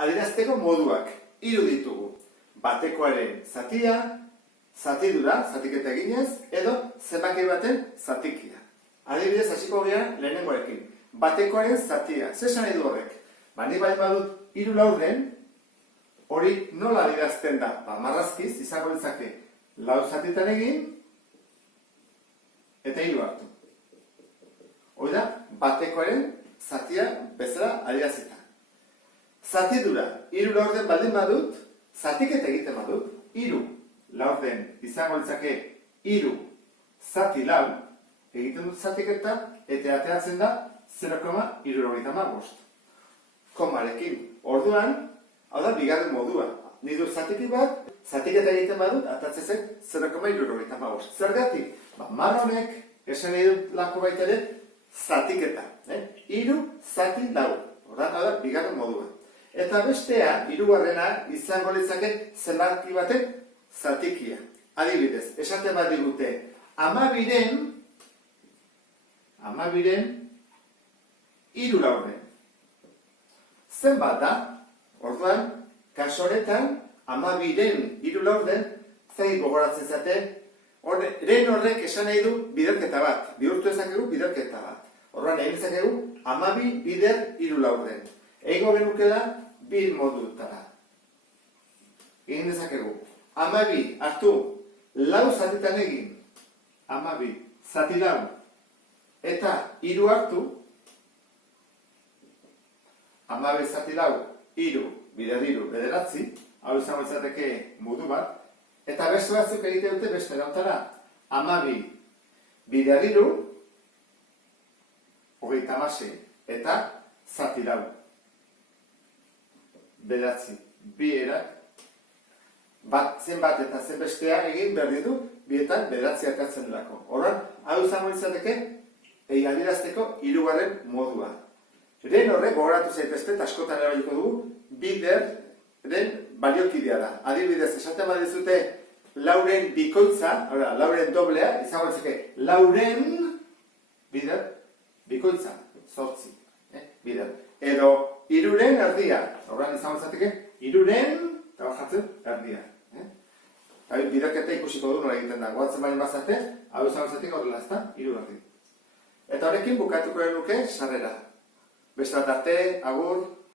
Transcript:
adierazteko moduak. 3 ditugu. Batekoaren zatia, zatidura, zatiketa eginez, edo zenbaki baten zatikia. Adibidez, hasiko gara lehenengoekin. Batekoaren zatia. Zer esan nahi du horrek? Nik baldin badut 3 laurden, hori nola adierazten da? Marrazkiz, izango litzake 4 zatitan egin, eta 3 hartu. Hori da, batekoaren zatia bezala adierazita. Zatidura, 3 laurden baldin badut, zatiketa egiten badut, 3 laurden izango litzake 3 zati 4, egiten dut zatiketa, eta ateratzen da 0,75. Komarekin. Orduan, hau da, bigarren modua. Ni dut zatiki bat, zatiketa egiten badut, atatzen zen 0,75. Zergatik? Marronek, esan nahi dut lako baita ere, zatiketa. 3 zati 4. Orduan, hau da, bigarren modua. Eta bestea, 3. izango litzake zenbaki baten zatikia. Adibidez, esaten bat digute, 12-ren 3 laurden. Zenbat da? Orduan, kaso honetan, 12-ren 3 laurden, zai gogoratzen zate, ren horrek esan nahi du biderketa bat, bihurtu ezakegu biderketa bat. Orduan, egin ezakegu 12 bider 3 laurden. Egingo genukela, 2 modutara. Egin dezakegu. 12 hartu, 4 zatitan egin. 12 zati 4. Eta 3 hartu, 12 zati 4, 3 bider 3 bederatzi, hau izango izateke modu bat, eta beste batzuk egite dute beste launtara. 12 bider 3, 36, eta zati 4. Bederatzi, bi erak, zenbat eta zenbestea egin behar ditu, bietan bederatzi akatzen delako. Horren, hau izango izateke, adierazteko 3. modua. Ren horrek gogoratu zaitezte, eta askotan erabiliko dugu, bideren baliokidea da. Adibidez, esaten badizute, 4-ren bikoitza, lauren doblea, izango litzake, 4-ren bider bikoitza, 8 bider. Edo 3-ren erdia, horren izango litzateke, 3-ren eta bajatzen erdia. Biderketa ikusiko du nola egiten da. Goatzen bali bazate, hau izango litzateke horrela, ezta? 3 erdi. Eta horrekin bukatuko genuke sarrera. Beste bat arte, agur.